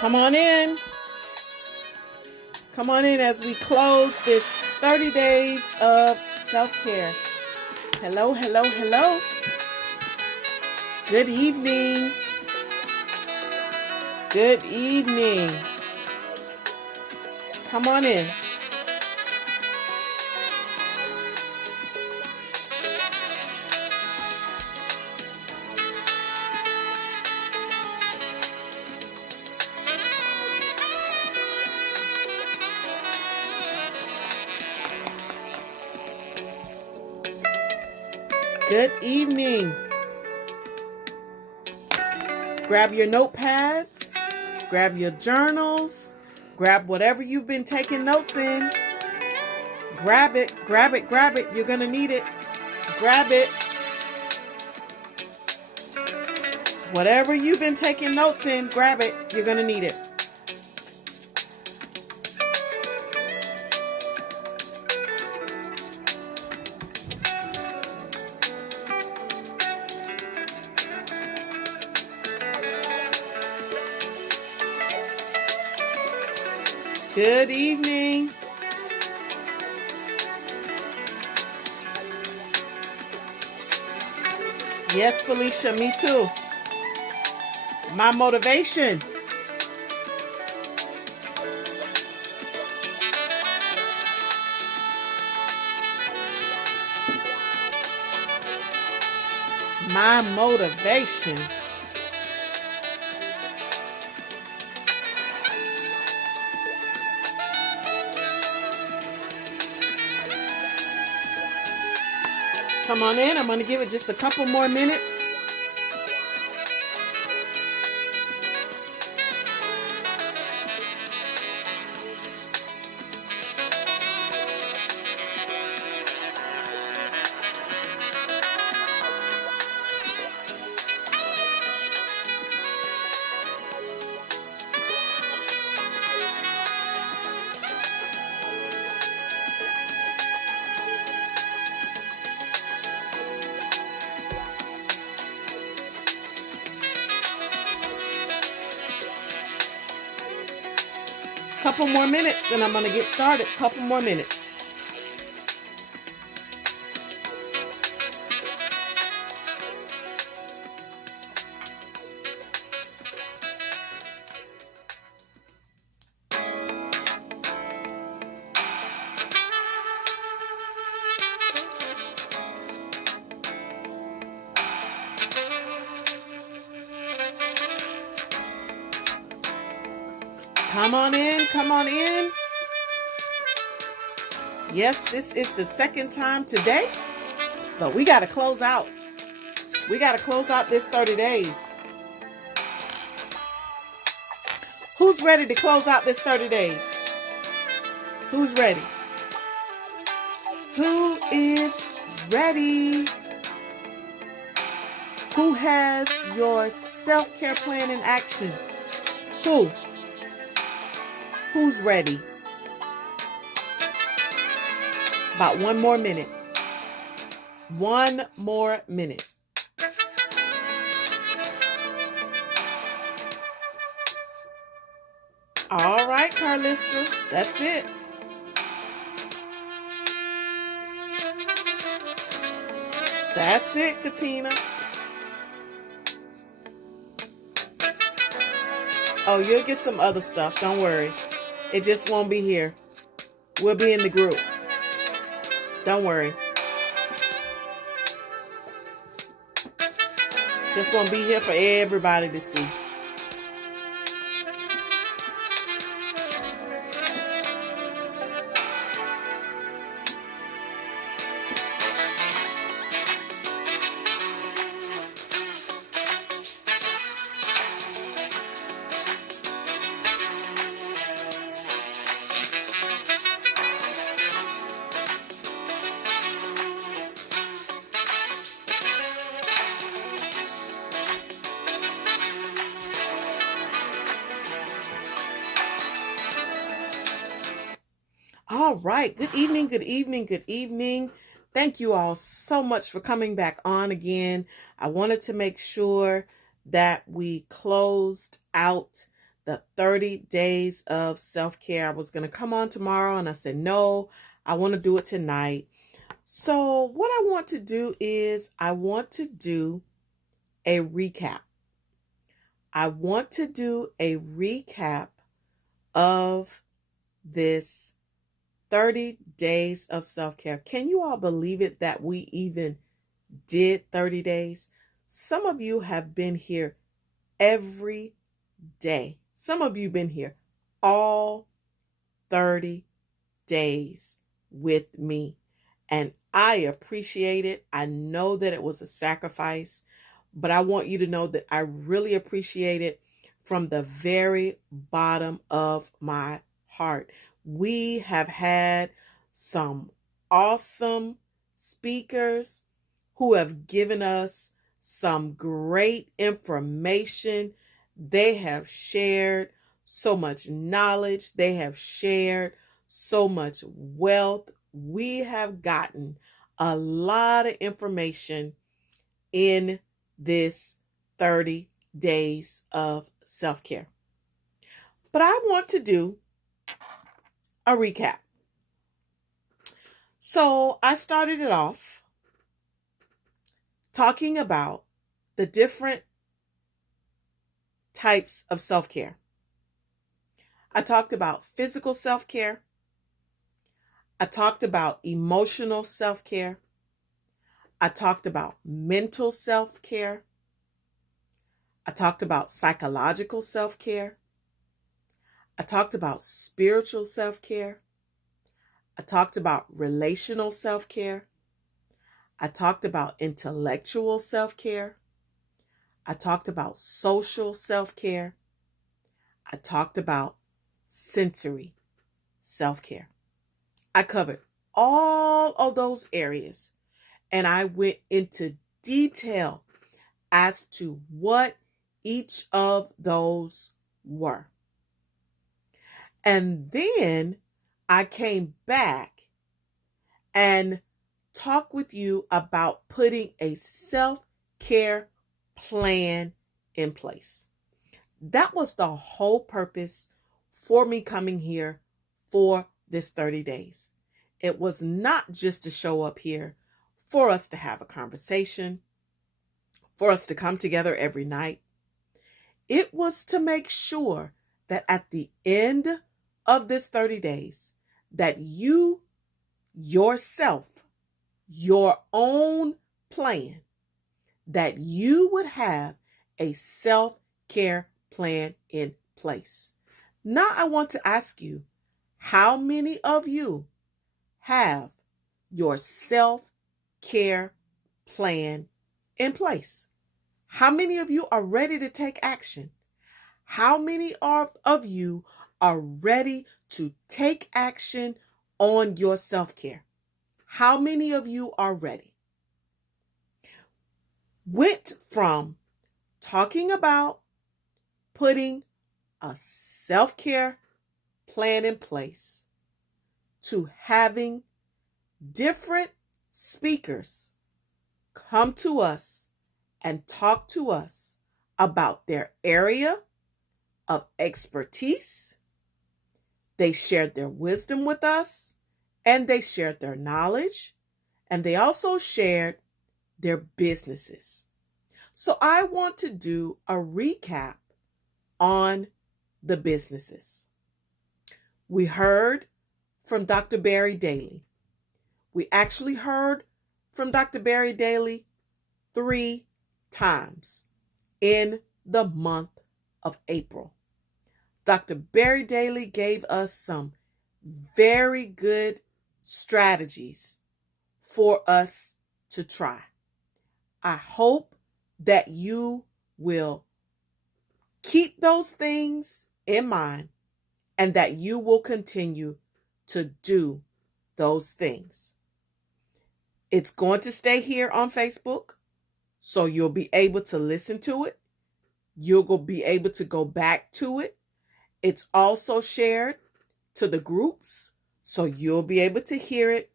Come on in. Come on in as we close this 30 days of self-care. Hello, hello, hello. Good evening. Good evening. Come on in. Good evening. Grab your notepads, grab your journals, grab whatever you've been taking notes in. Grab it, grab it, grab it. You're going to need it. Grab it. Whatever you've been taking notes in, grab it. You're going to need it. Good evening. Yes, Felicia, me too. My motivation. My motivation. Come on in. I'm going to give it just a couple more minutes. Couple more minutes and I'm going to get started. Couple more minutes. Come on in, come on in. Yes, this is the second time today, but we got to close out. We got to close out this 30 days. Who's ready to close out this 30 days? Who's ready? Who is ready? Who has your self-care plan in action? Who? Who's ready? About one more minute. One more minute. All right, Carlistra. That's it. That's it, Katina. Oh, you'll get some other stuff. Don't worry. It just won't be here. We'll be in the group. Don't worry. Just won't be here for everybody to see. All right. Good evening, good evening, good evening. Thank you all so much for coming back on again. I wanted to make sure that we closed out the 30 days of self-care. I was going to come on tomorrow and I said, no, I want to do it tonight. So what I want to do is I want to do a recap. I want to do a recap of this 30 days of self-care. Can you all believe it that we even did 30 days? Some of you have been here every day. Some of you have been here all 30 days with me. And I appreciate it. I know that it was a sacrifice, but I want you to know that I really appreciate it from the very bottom of my heart. We have had some awesome speakers who have given us some great information. They have shared so much knowledge. They have shared so much wealth. We have gotten a lot of information in this 30 days of self-care. But I want to do a recap. So I started it off talking about the different types of self-care. I talked about physical self-care. I talked about emotional self-care. I talked about mental self-care. I talked about psychological self-care. I talked about spiritual self-care. I talked about relational self-care. I talked about intellectual self-care. I talked about social self-care. I talked about sensory self-care. I covered all of those areas and I went into detail as to what each of those were. And then I came back and talked with you about putting a self-care plan in place. That was the whole purpose for me coming here for this 30 days. It was not just to show up here for us to have a conversation, for us to come together every night. It was to make sure that at the end of this 30 days, that you yourself, your own plan, that you would have a self-care plan in place. Now I want to ask you, how many of you have your self-care plan in place? How many of you are ready to take action? How many of you are ready to take action on your self-care? How many of you are ready? Went from talking about putting a self-care plan in place to having different speakers come to us and talk to us about their area of expertise. They shared their wisdom with us, and they shared their knowledge, and they also shared their businesses. So I want to do a recap on the businesses. We heard from Dr. Barry Daly. We actually heard from Dr. Barry Daly 3 times in the month of April. Dr. Barry Daly gave us some very good strategies for us to try. I hope that you will keep those things in mind and that you will continue to do those things. It's going to stay here on Facebook, so you'll be able to listen to it. You'll be able to go back to it. It's also shared to the groups, so you'll be able to hear it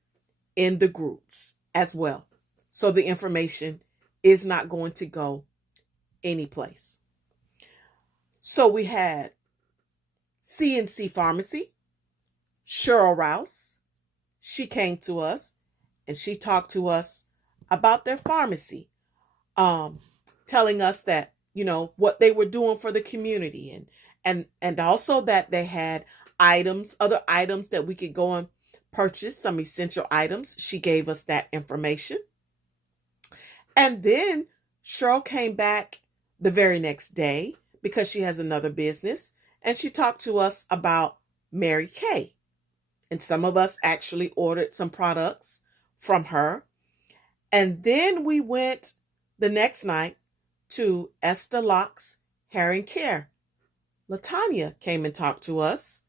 in the groups as well. So the information is not going to go anyplace. So we had CNC Pharmacy, Cheryl Rouse. She came to us and she talked to us about their pharmacy, telling us that, what they were doing for the community, and also that they had other items that we could go and purchase, some essential items. She gave us that information. And then Cheryl came back the very next day because she has another business, and she talked to us about Mary Kay. And some of us actually ordered some products from her. And then we went the next night to Esther Locke's Hair and Care. LaTanya came and talked to us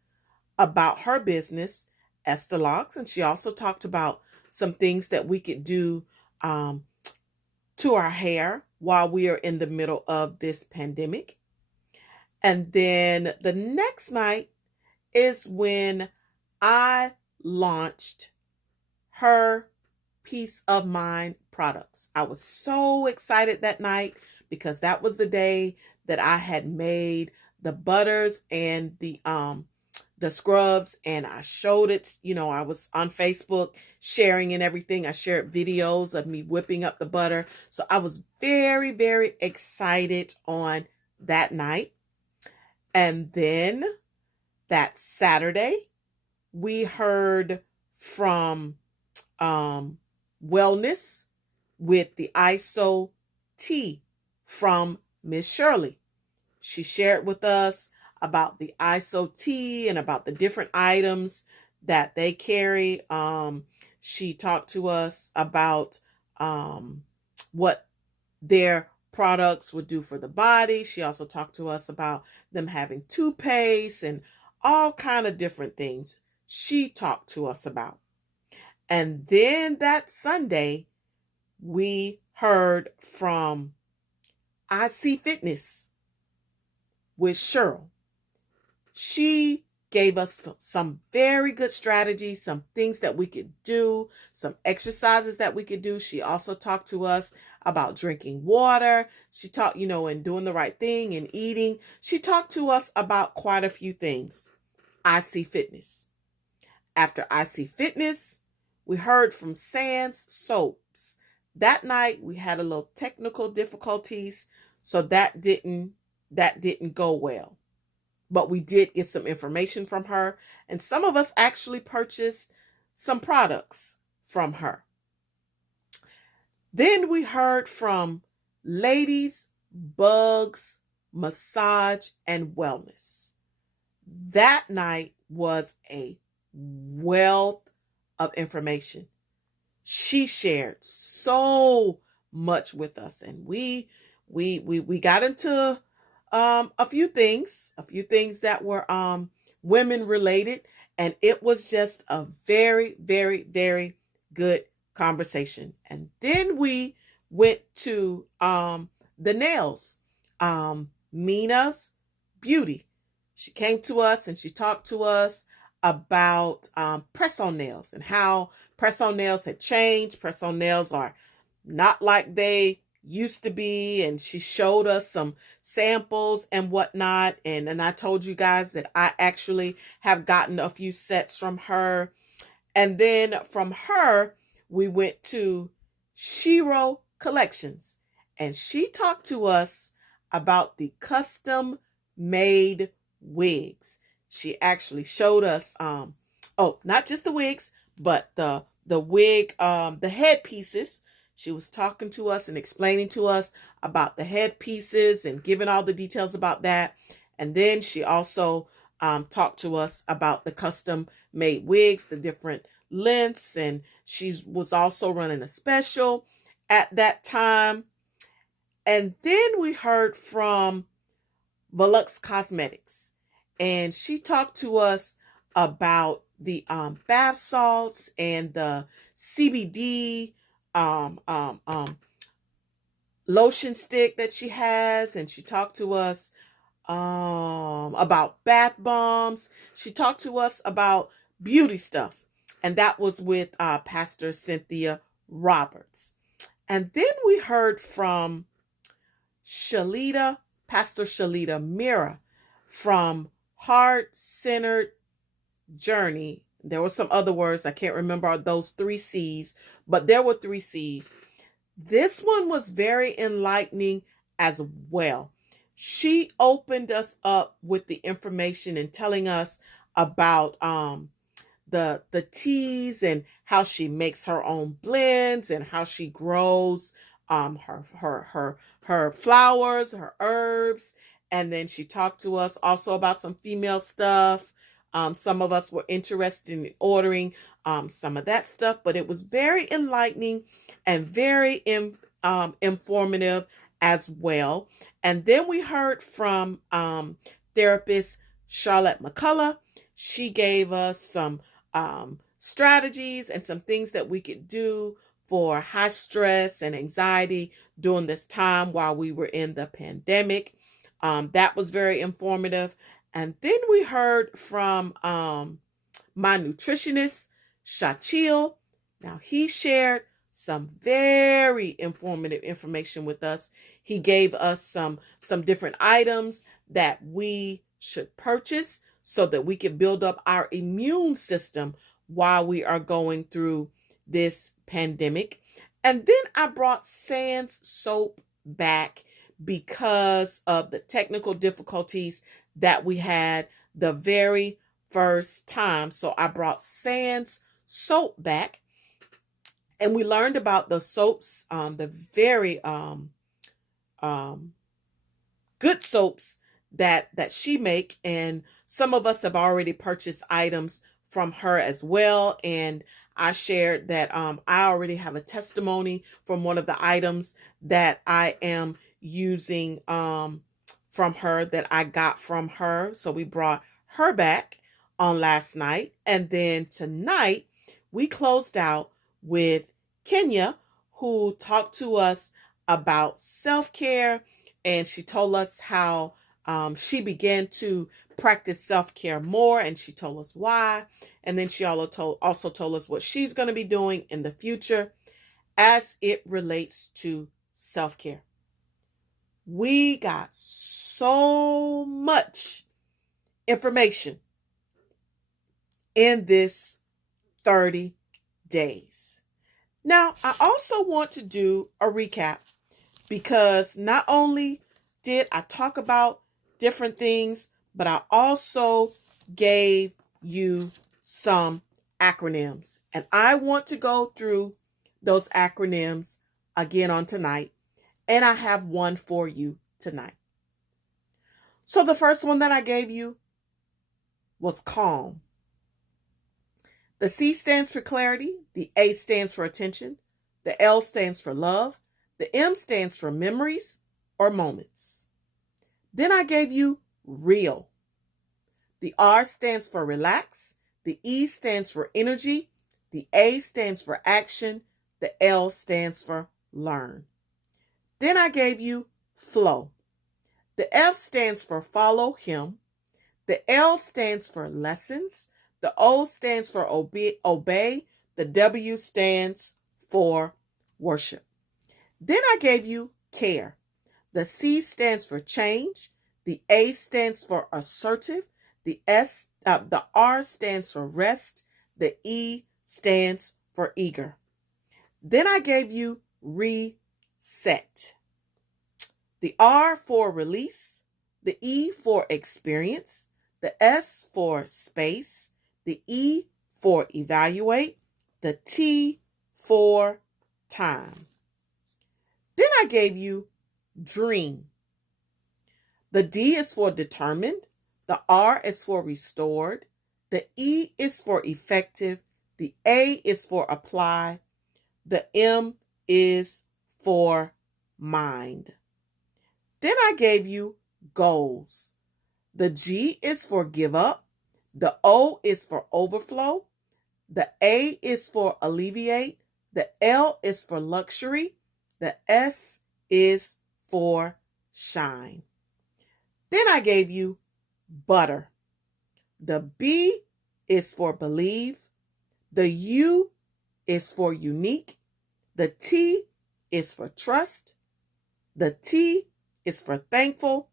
about her business, Esther Locks, and she also talked about some things that we could do to our hair while we are in the middle of this pandemic. And then the next night is when I launched her Peace of Mind products. I was so excited that night because that was the day that I had made the butters and the scrubs, and I showed it. I was on Facebook sharing and everything. I shared videos of me whipping up the butter. So I was very, very excited on that night. And then that Saturday, we heard from Wellness with the ISO tea from Miss Shirley. She shared with us about the ISO tea and about the different items that they carry. She talked to us about what their products would do for the body. She also talked to us about them having toothpaste and all kind of different things she talked to us about. And then that Sunday, we heard from IC Fitness with Cheryl. She gave us some very good strategies, some things that we could do, some exercises that we could do. She also talked to us about drinking water. She talked, and doing the right thing and eating. She talked to us about quite a few things. IC Fitness. After IC Fitness, we heard from Sands Soaps. That night we had a little technical difficulties, so that didn't go well. But we did get some information from her, and some of us actually purchased some products from her. Then we heard from Ladies, Bugs, Massage, and Wellness. That night was a wealth of information. She shared so much with us, and we got into a few things that were women related, and it was just a very, very, very good conversation. And then we went to the nails, Mina's Beauty. She came to us and she talked to us about press-on nails and how press-on nails had changed. Press-on nails are not like they used to be, and she showed us some samples and whatnot, and I told you guys that I actually have gotten a few sets from her. And then from her we went to Shiro Collections, and she talked to us about the custom made wigs. She actually showed us not just the wigs, but the wig, the headpieces. She was talking to us and explaining to us about the headpieces and giving all the details about that. And then she also talked to us about the custom made wigs, the different lengths, and she was also running a special at that time. And then we heard from Volux Cosmetics, and she talked to us about the bath salts and the CBD lotion stick that she has, and she talked to us about bath bombs. She talked to us about beauty stuff, and that was with Pastor Cynthia Roberts. And then we heard from Pastor Shalita Mira from heart-centered journey. There were some other words. I can't remember those 3 C's, but there were 3 C's. This one was very enlightening as well. She opened us up with the information and telling us about the teas and how she makes her own blends and how she grows her flowers, her herbs, and then she talked to us also about some female stuff. Some of us were interested in ordering some of that stuff, but it was very enlightening and very informative as well. And then we heard from therapist Charlotte McCullough. She gave us some strategies and some things that we could do for high stress and anxiety during this time while we were in the pandemic. That was very informative. And then we heard from my nutritionist, Shachil. Now, he shared some very informative information with us. He gave us some different items that we should purchase so that we can build up our immune system while we are going through this pandemic. And then I brought Sans soap back because of the technical difficulties that we had the very first time. So I brought Sans soap back, and we learned about the soaps, the very good soaps that she make, and some of us have already purchased items from her as well. And I shared that I already have a testimony from one of the items that I am using from her, that I got from her. So we brought her back on last night. And then tonight we closed out with Kenya, who talked to us about self-care. And she told us how she began to practice self-care more, and she told us why. And then she also told us what she's going to be doing in the future as it relates to self-care. We got so much information in this 30 days. Now, I also want to do a recap, because not only did I talk about different things, but I also gave you some acronyms. And I want to go through those acronyms again on tonight. And I have one for you tonight. So the first one that I gave you was calm. The C stands for clarity. The A stands for attention. The L stands for love. The M stands for memories or moments. Then I gave you real. The R stands for relax. The E stands for energy. The A stands for action. The L stands for learn. Then I gave you flow. The F stands for follow him. The L stands for lessons. The O stands for obey. The W stands for worship. Then I gave you care. The C stands for change. The A stands for assertive. The R stands for rest. The E stands for eager. Then I gave you reset. The R for release. The E for experience. The S for space. The E for evaluate. The T for time. Then I gave you dream. The D is for determined. The R is for restored. The E is for effective. The A is for apply. The M is for mind. Then I gave you goals. The G is for give up. The O is for overflow. The A is for alleviate. The L is for luxury. The S is for shine. Then I gave you butter. The B is for believe. The U is for unique. The T is for trust. The T is for thankful.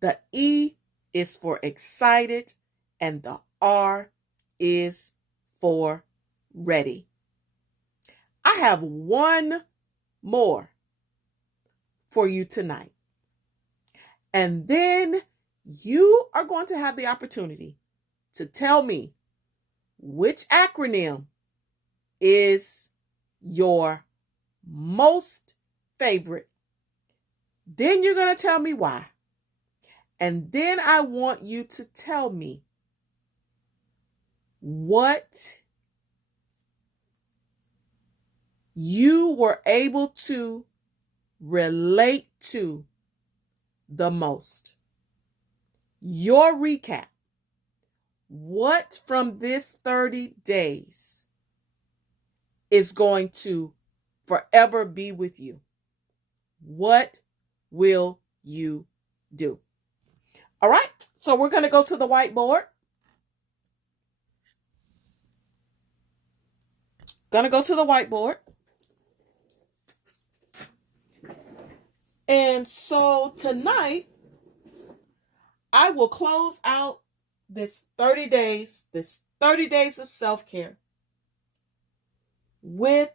The E is for excited, and the R is for ready. I have one more for you tonight. And then you are going to have the opportunity to tell me which acronym is your most favorite. Then you're going to tell me why. And then I want you to tell me what you were able to relate to the most. Your recap. What from this 30 days is going to forever be with you? What will you do? All right, so we're going to go to the whiteboard. Going to go to the whiteboard. And so tonight, I will close out this 30 days of self-care with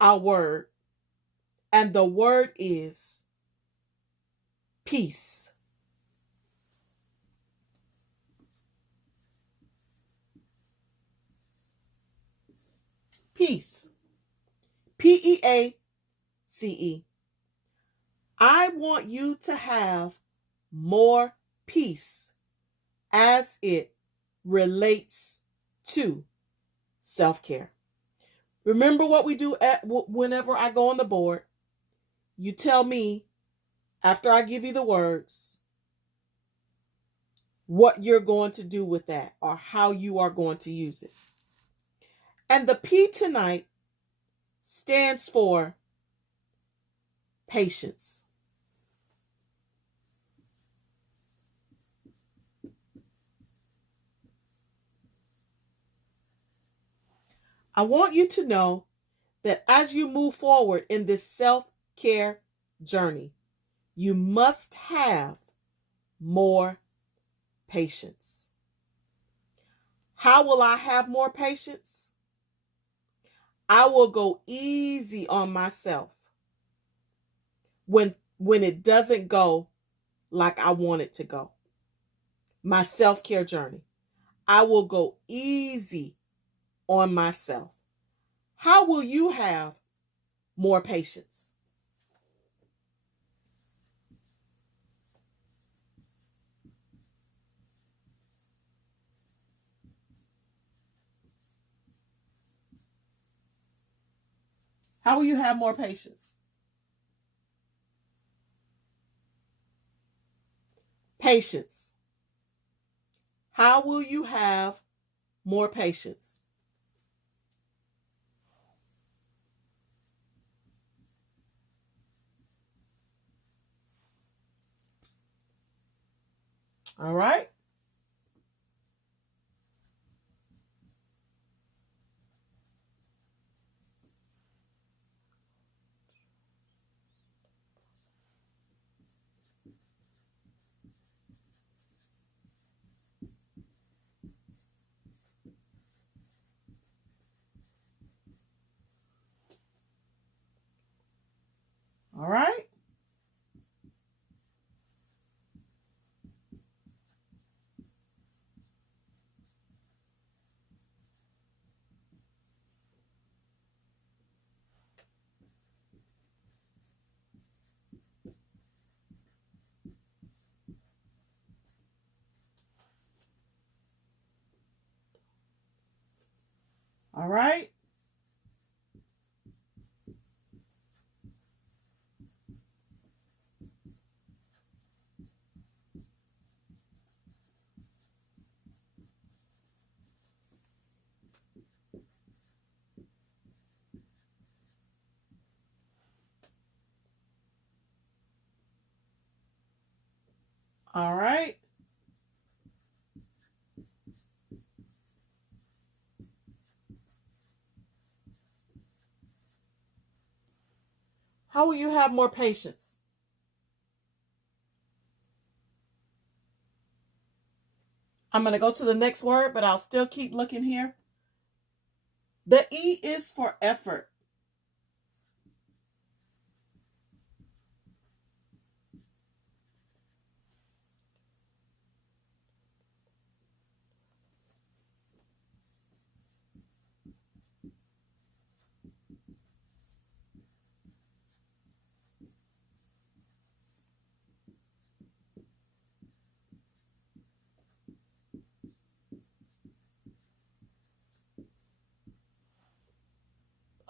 our word. And the word is peace. Peace. P-E-A-C-E. I want you to have more peace as it relates to self-care. Remember what we do whenever I go on the board. You tell me, after I give you the words, what you're going to do with that or how you are going to use it. And the P tonight stands for patience. I want you to know that as you move forward in this self-care journey, you must have more patience. How will I have more patience? I will go easy on myself when it doesn't go like I want it to go. My self-care journey. I will go easy on myself. How will you have more patience? How will you have more patience? Patience. How will you have more patience? All right. All right. All right. All right. How will you have more patience? I'm going to go to the next word, but I'll still keep looking here. The E is for effort.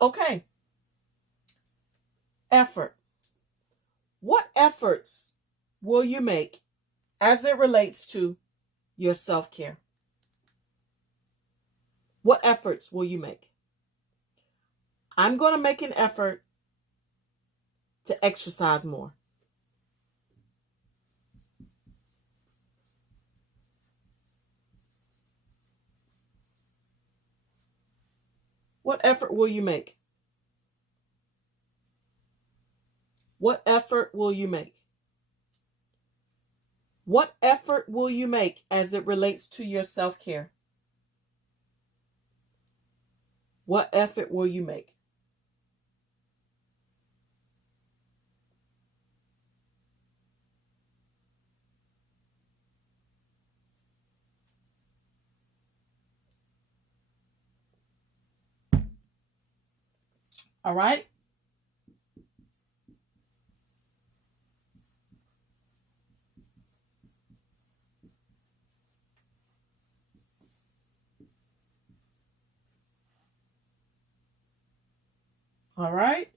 Okay. Effort. What efforts will you make as it relates to your self-care? What efforts will you make? I'm going to make an effort to exercise more. What effort will you make? What effort will you make? What effort will you make as it relates to your self-care? What effort will you make? All right? All right?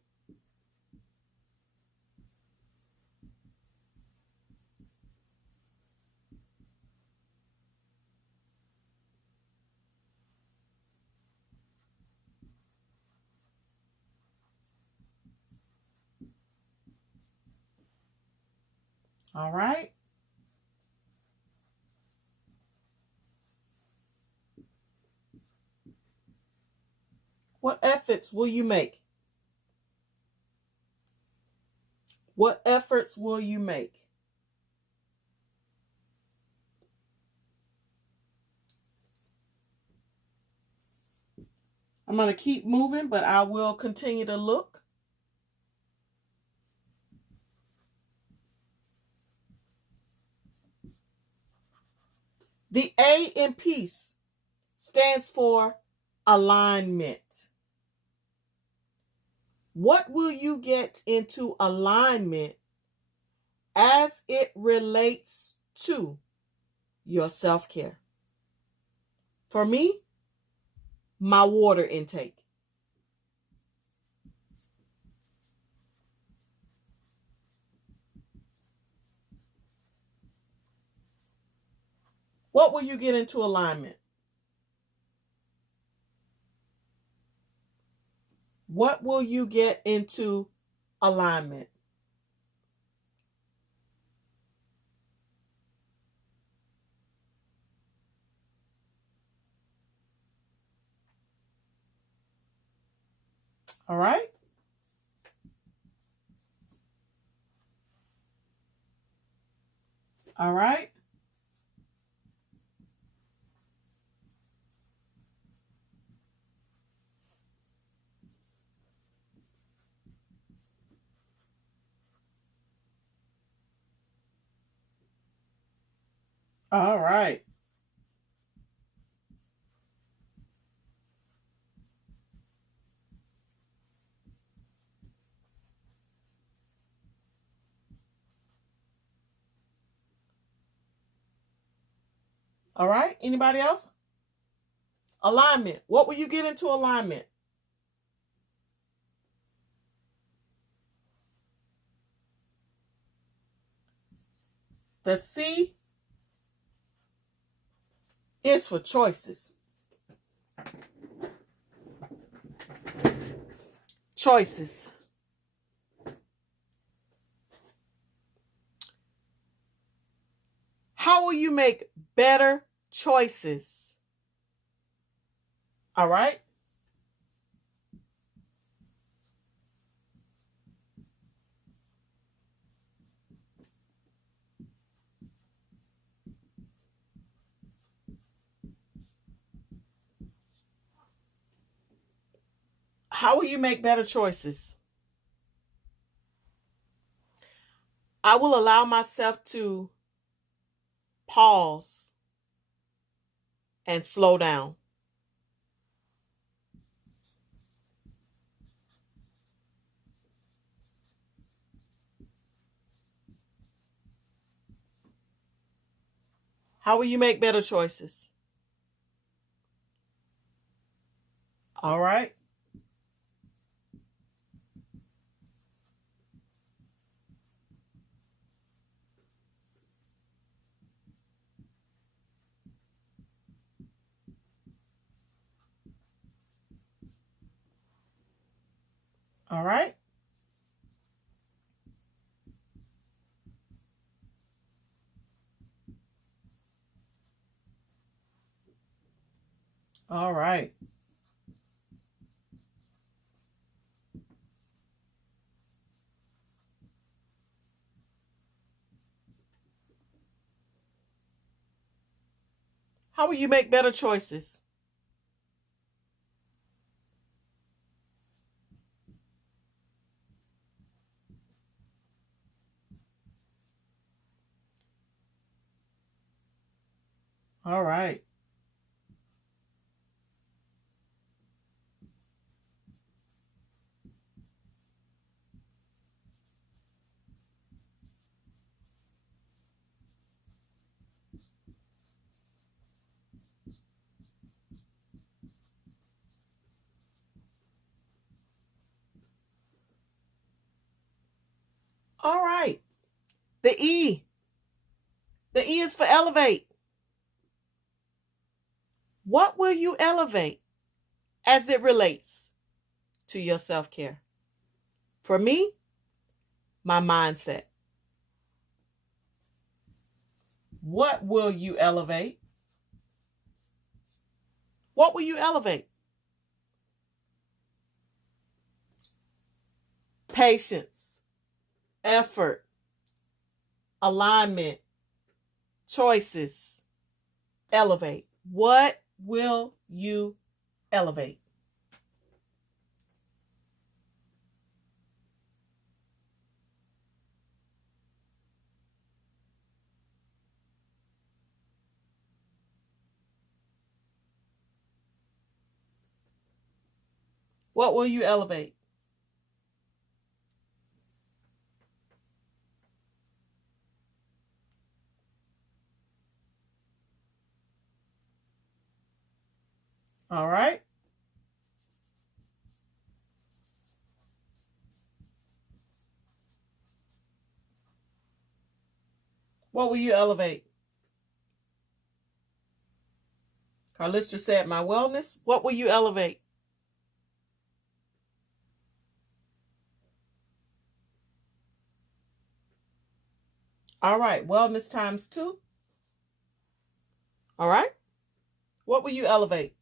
All right? What efforts will you make? What efforts will you make? I'm going to keep moving, but I will continue to look. The A in peace stands for alignment. What will you get into alignment as it relates to your self-care? For me, my water intake. What will you get into alignment? What will you get into alignment? All right? All right? All right. All right. Anybody else? Alignment. What will you get into alignment? The C is for choices. Choices. How will you make better choices? All right? How will you make better choices? I will allow myself to pause and slow down. How will you make better choices? All right. All right. All right. How will you make better choices? All right. All right. The E. The E is for elevate. What will you elevate as it relates to your self-care? For me, my mindset. What will you elevate? What will you elevate? Patience, effort, alignment, choices, elevate. What will you elevate? What will you elevate? All right. What will you elevate? Carlistra said, my wellness. What will you elevate? All right. Wellness times 2. All right. What will you elevate?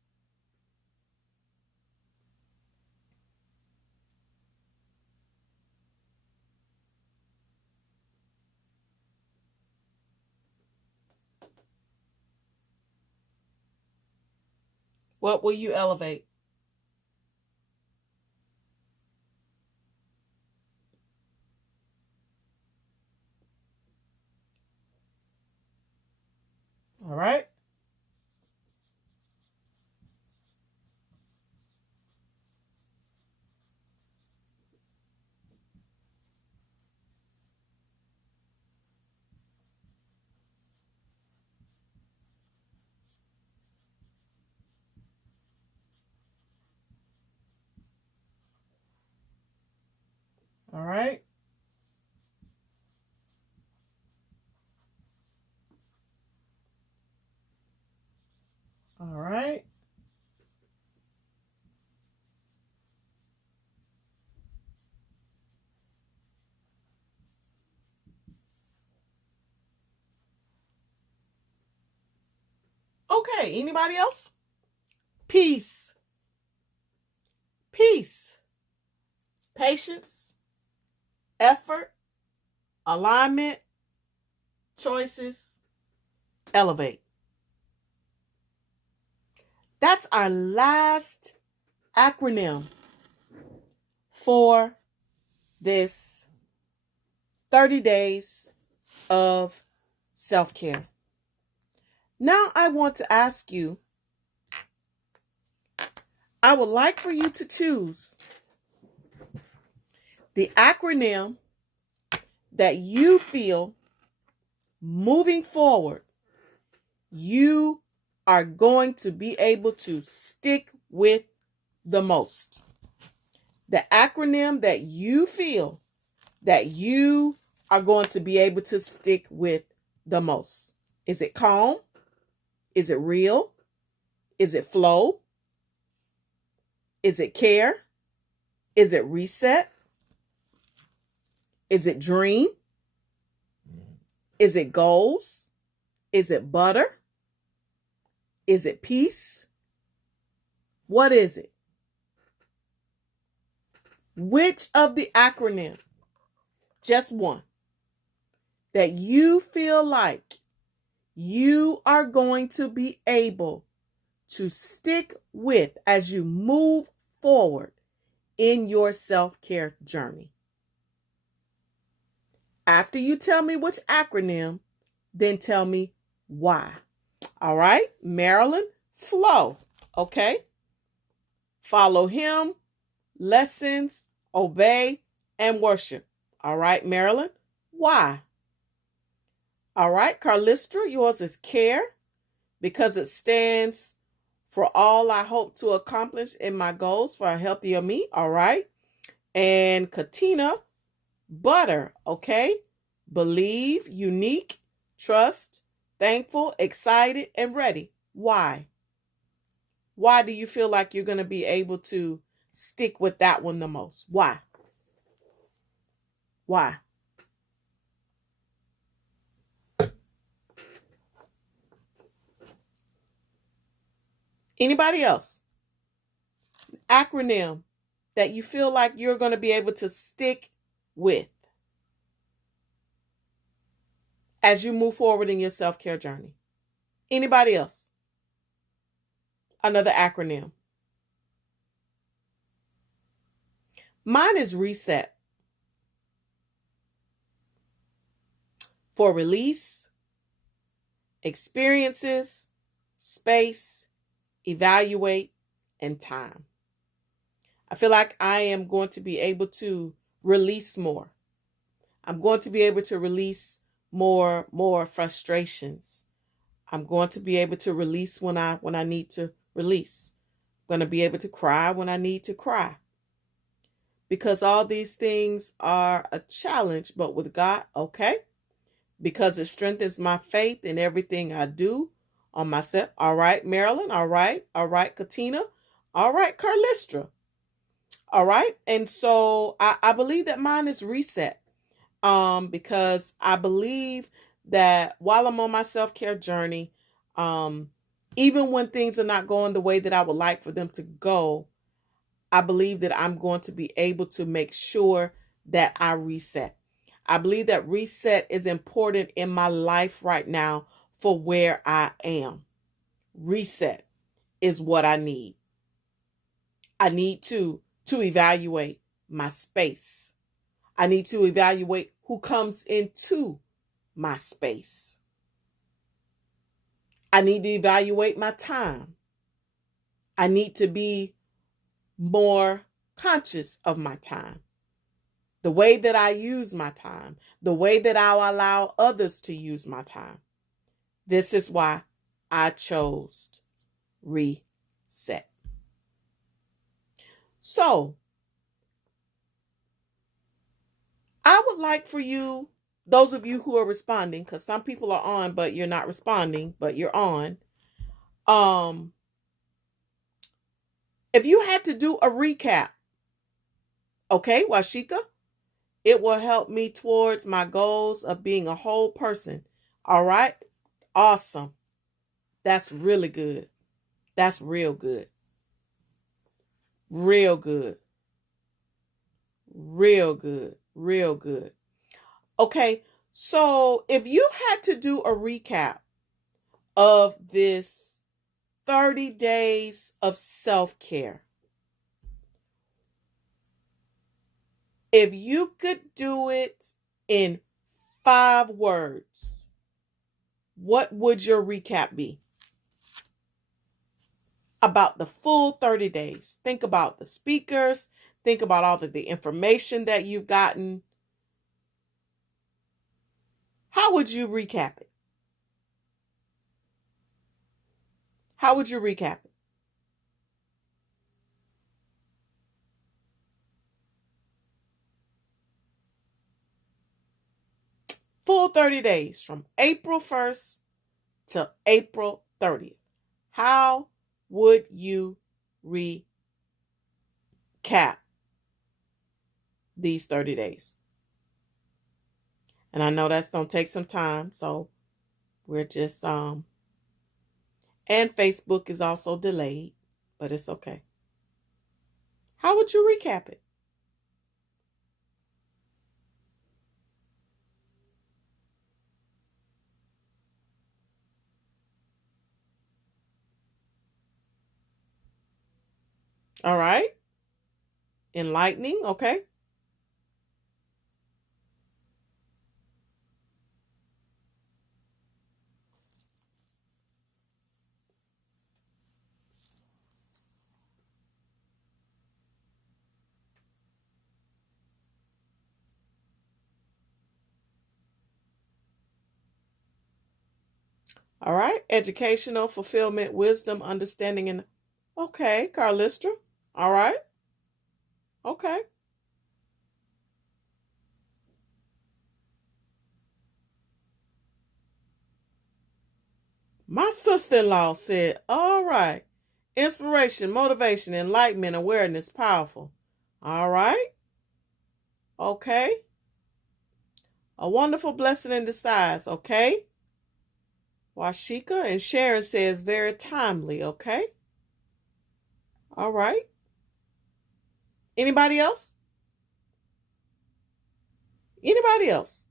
What will you elevate? All right. All right. All right. Okay. Anybody else? Peace. Peace. Patience. Effort. Alignment. Choices. Elevate. That's our last acronym. for this 30 days of self-care. Now I want to ask you, I would like for you to choose the acronym that you feel moving forward you are going to be able to stick with the most. The acronym that you feel that you are going to be able to stick with the most. Is it calm? Is it real? Is it flow? Is it care? Is it reset? Is it dream? Is it goals? Is it butter? Is it peace? What is it? Which of the acronym, just one, that you feel like you are going to be able to stick with as you move forward in your self-care journey? After you tell me which acronym, then tell me why. All right, Marilyn, flow. Okay. Follow him, lessons, obey, and worship. All right, Marilyn, why? All right, Carlistra, yours is care because it stands for all I hope to accomplish in my goals for a healthier me. All right. And Katina, butter. Okay. Believe, unique, trust, thankful, excited, and ready. Why? Why do you feel like you're going to be able to stick with that one the most? Why? Why? Anybody else? Acronym that you feel like you're going to be able to stick with as you move forward in your self-care journey. Anybody else? Another acronym. Mine is reset. For release, experiences, space, evaluate, and time. I feel like I am going to be able to release more. I'm going to be able to release more frustrations. I'm going to be able to release when I need to release. I'm going to be able to cry when I need to cry. Because all these things are a challenge, but with God, okay? Because it strengthens my faith in everything I do on myself. All right, Marilyn. All right. All right, Katina. All right, Carlistra. All right. And so I believe that mine is reset. Because I believe that while I'm on my self-care journey, even when things are not going the way that I would like for them to go, I believe that I'm going to be able to make sure that I reset. I believe that reset is important in my life right now for where I am. Reset is what I need. I need to evaluate my space. I need to evaluate who comes into my space. I need to evaluate my time. I need to be more conscious of my time. The way that I use my time, the way that I'll allow others to use my time. This is why I chose reset. So, I would like for you, those of you who are responding, because some people are on, but you're not responding, but you're on. If you had to do a recap, okay, Washika, it will help me towards my goals of being a whole person. All right? Awesome. That's really good. That's real good. Real good. Real good. Real good. Okay, so if you had to do a recap of this 30 days of self-care, If you could do it in 5 words, what would your recap be? About the full 30 days. Think about the speakers. Think about all of the information that you've gotten. How would you recap it? How would you recap it? Full 30 days from April 1st to April 30th. How would you recap these 30 days? And I know that's going to take some time, so we're just and Facebook is also delayed, but it's okay. How would you recap it? All right. Enlightening, okay. All right. Educational, fulfillment, wisdom, understanding, and okay, Carlistra. All right. Okay. My sister-in-law said, all right. Inspiration, motivation, enlightenment, awareness, powerful. All right. Okay. A wonderful blessing in disguise. Okay. Washika and Sharon says very timely. Okay. All right. Anybody else? Anybody else?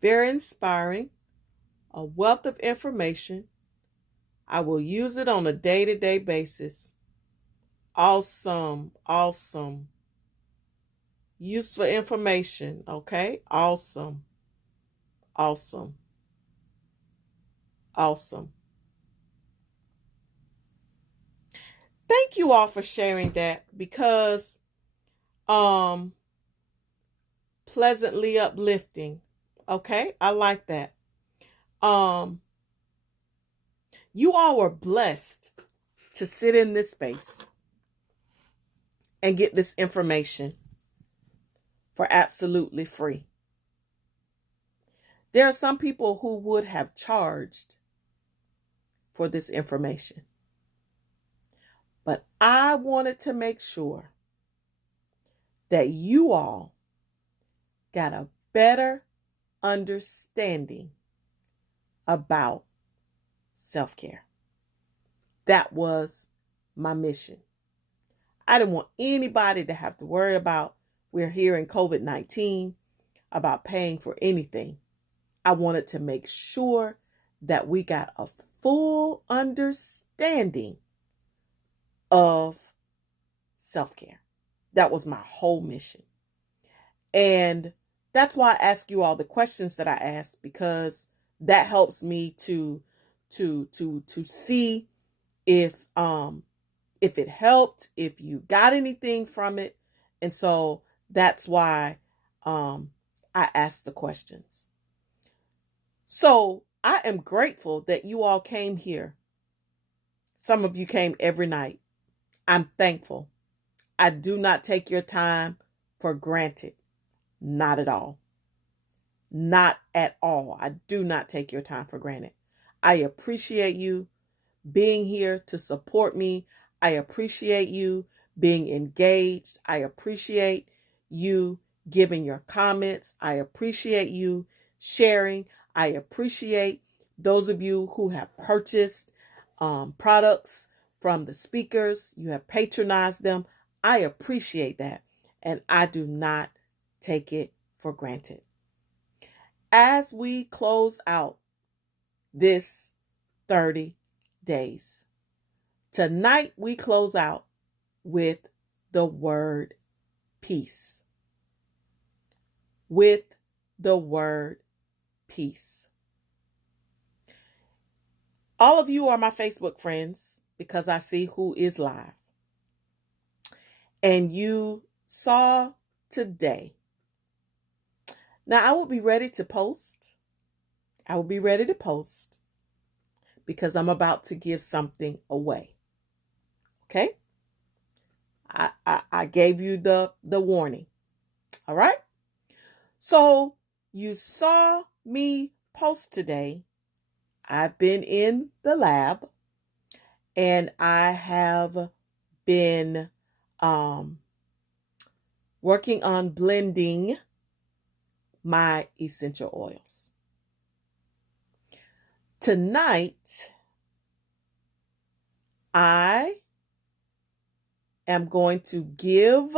Very inspiring. A wealth of information. I will use it on a day-to-day basis. Awesome. Awesome. Useful information. Okay. Awesome. Awesome. Awesome. Thank you all for sharing that because pleasantly uplifting. Okay? I like that. You all were blessed to sit in this space and get this information for absolutely free. There are some people who would have charged for this information. But I wanted to make sure that you all got a better understanding about self-care. That was my mission. I didn't want anybody to have to worry about, we're here in COVID-19, about paying for anything. I wanted to make sure that we got a full understanding of self-care. That was my whole mission. And that's why I ask you all the questions that I ask, because that helps me to see if it helped, if you got anything from it. And so that's why I ask the questions. So I am grateful that you all came here. Some of you came every night. I'm thankful. I do not take your time for granted. Not at all. Not at all. I do not take your time for granted. I appreciate you being here to support me. I appreciate you being engaged. I appreciate you giving your comments. I appreciate you sharing. I appreciate those of you who have purchased products from the speakers. You have patronized them. I appreciate that. And I do not take it for granted. As we close out this 30 days, Tonight we close out with the word peace. With the word peace. All of you are my Facebook friends because I see who is live. And you saw today. Now I will be ready to post. I will be ready to post because I'm about to give something away. Okay? I gave you the warning. All right? So you saw me post today. I've been in the lab and I have been working on blending my essential oils. Tonight, I am going to give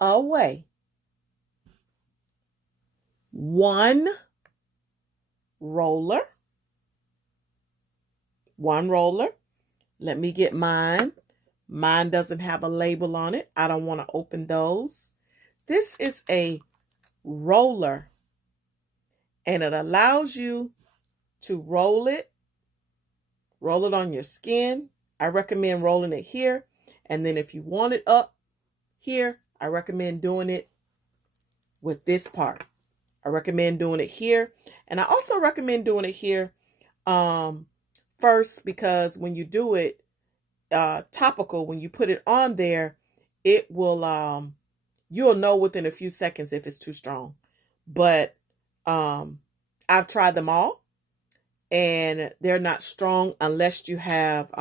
away one roller. Let me get mine. Mine doesn't have a label on it. I don't want to open those. This is a roller, and it allows you to roll it on your skin. I recommend rolling it here. And then if you want it up here, I recommend doing it with this part. I recommend doing it here. And I also recommend doing it here first, because when you do it topical, when you put it on there, it will, you'll know within a few seconds if it's too strong. But I've tried them all and they're not strong unless you have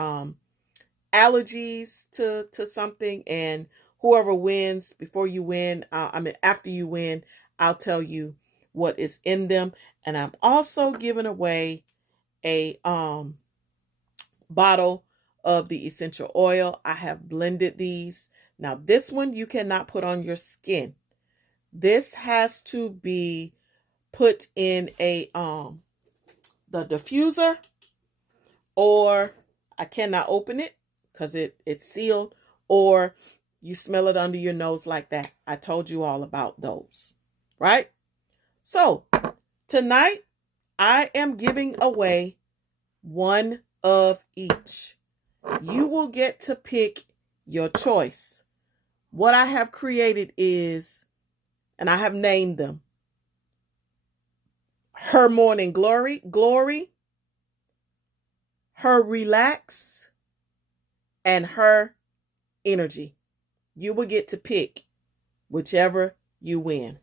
allergies to something. And whoever wins before you win, after you win, I'll tell you what is in them. And I'm also giving away a bottle of the essential oil. I have blended these. Now this one you cannot put on your skin. This has to be put in a the diffuser, or I cannot open it because it's sealed, or you smell it under your nose like that. I told you all about those, right? So tonight I am giving away one of each. You will get to pick your choice. What I have created is, and I have named them, Her Morning Glory, Her Relax, and Her Energy. You will get to pick whichever you win.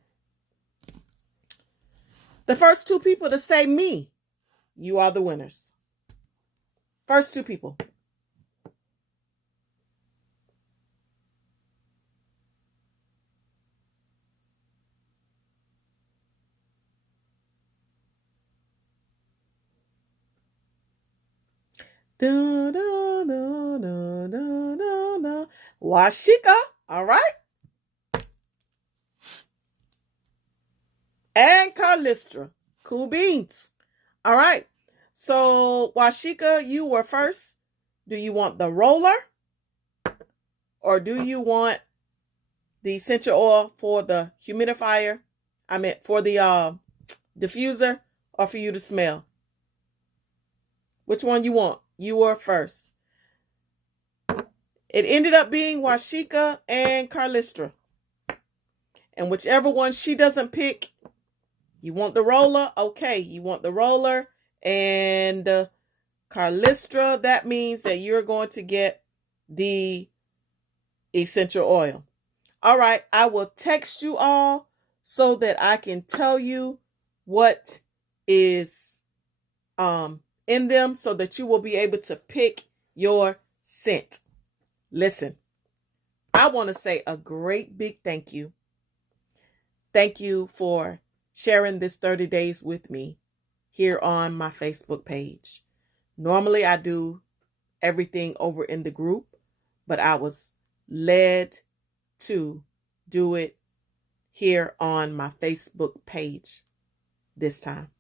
The first two people to say me, you are the winners. First two people. Da, da, da, da, da, da, da. Washika, all right? And Carlistra, cool beans. All right. So Washika, you were first. Do you want the roller, or do you want the essential oil for the humidifier? I meant for the diffuser, or for you to smell? Which one you want? You were first. It ended up being Washika and Carlistra. And whichever one she doesn't pick, you want the roller? Okay, you want the roller. And Carlistra, that means that you're going to get the essential oil. All right, I will text you all so that I can tell you what is in them, so that you will be able to pick your scent. Listen, I want to say a great big thank you. Thank you for sharing this 30 days with me here on my Facebook page. Normally I do everything over in the group, but I was led to do it here on my Facebook page this time.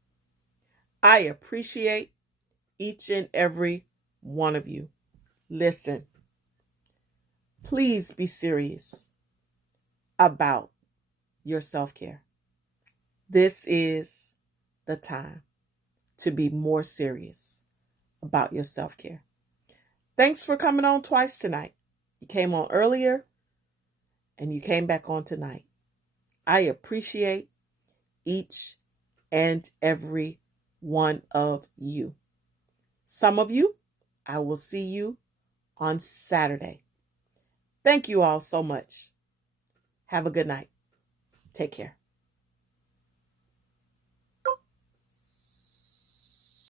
I appreciate each and every one of you. Listen, please be serious about your self-care. This is the time to be more serious about your self-care. Thanks for coming on twice tonight. You came on earlier and you came back on tonight. I appreciate each and every one of you. Some of you, I will see you on Saturday. Thank you all so much. Have a good night. Take care.